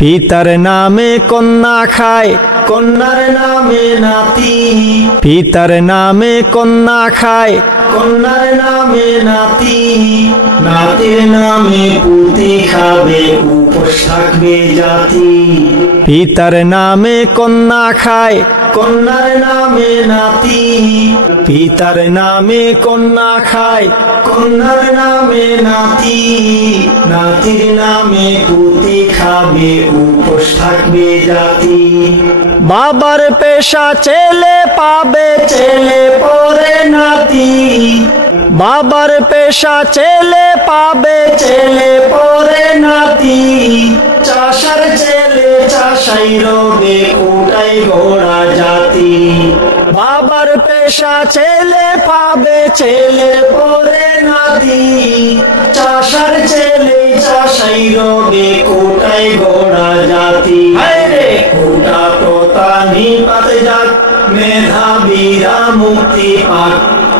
পিতার নামে কন্যা খায়, কন্যার নামে নাতি। পিতার নামে কন্যা খায়, কন্যার নামে নাতি। নাতির নামে পুতি খাবে, উপোস থাকবে জাতি। পিতার নামে কন্যা খায়, কন্যার নামে নাতি। পিতার নামে কন্যা খায়, কন্যার নামে নাতি। নাতির নামে পুতি খাবে, উপোস থাকবে জাতি। বাবার পেশা ছেলে পাবে, ছেলে পরে নাতি। বাবার পেশা ছেলে পাবে, ছেলে পরে নাতি। চাষার ছেলে চাষাই রবে, ওটাই ঘোড়া জাতি। বাবার পেশা ছেলে পাবে, ছেলে পরে নাতি। চাষার ছেলে চাষাই রবে, কোটাই ঘোড়া জাতি। কোটা তোতা নিপাত যাক, মেধাবীরা মুক্তি পাক।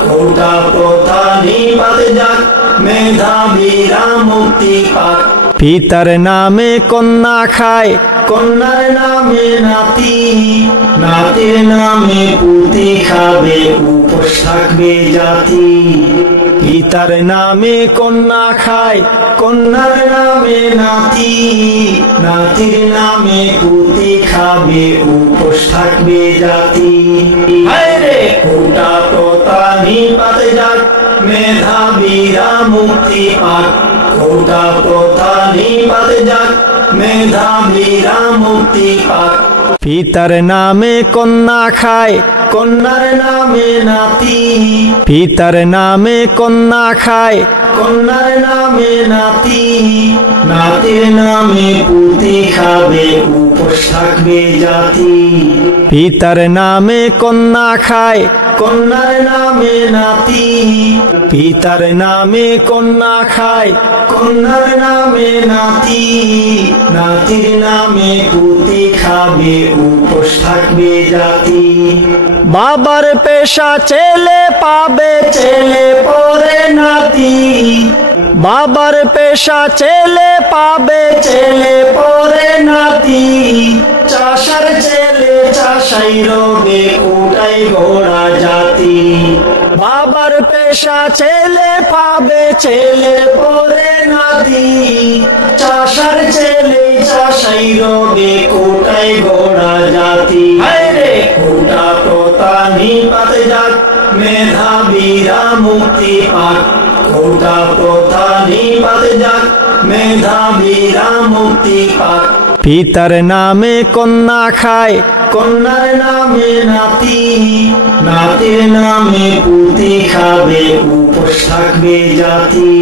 কোটা তোতা নিপাত যাক, মেধাবীরা মুক্তি পাক। পিতার নামে কন্যা খায়, কন্যার নামে নাতি। নাতির নামে পুতি খাবে, উপোস থাকবে জাতি। পিতার নামে কন্যা খায়, কন্যার নামে নাতি। নাতির নামে পুতি খাবে, উপোস থাকবে জাতি। কোটা তোতা নিপাত যাক, মেধাবীরা মুক্তি পাক। কোটা তোতা নিপাত যাক, মেধাবীরা মুক্তি পাক। পিতার নামে কন্যা খায়, কন্যার নামে নাতি। পিতার নামে কন্যা খায়, কন্যার নামে নাতি। নাতির নামে পুতি খাবে, উপোস থাকবে জাতি। পিতার নামে কন্যা খায়, কন্যার নামে নাতি। পিতার নামে কন্যা খায়, কন্যার নামে নাতি। নাতির নামে পুতি খাবে, উপোস থাকবে জাতি। বাবার পেশা ছেলে পাবে, ছেলে পরে নাতি। বাবার পেশা ছেলে পাবে, ছেলে পরে নাতি। চাষার ছেলে চাষাই রবে, ওটাই ঘোড়া জাতি। বাবার পেশা ছেলে পাবে, ছেলে পরে নাতি। চাষার ছেলে চাষাই রবে, কোটাই ঘোড়া জাতি। কোটা তোতা নিপাত যাক, মেধাবীরা মুক্তি পাক। কোটা তোতা নিপাত যাক, মেধাবীরা মুক্তি পাক। পিতার নামে কন্যা খায়, কন্যার নামে নাতি। নাতির নামে পুতি খাবে, উপোস থাকবে জাতি।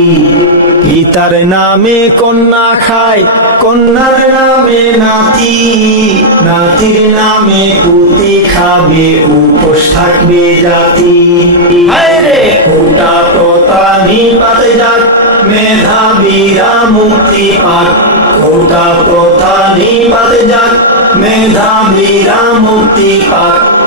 পিতার নামে কন্যা খায়, কন্যার নামে নাতি। নাতির নামে পুতি খাবে, উপোস থাকবে জাতি। কোটা তোতা নিপাত যাক, মেধাবীরা মুক্তি পাক। কোটা তোতা নিপাত যাক, মেধাবীরা মুক্তি পাক।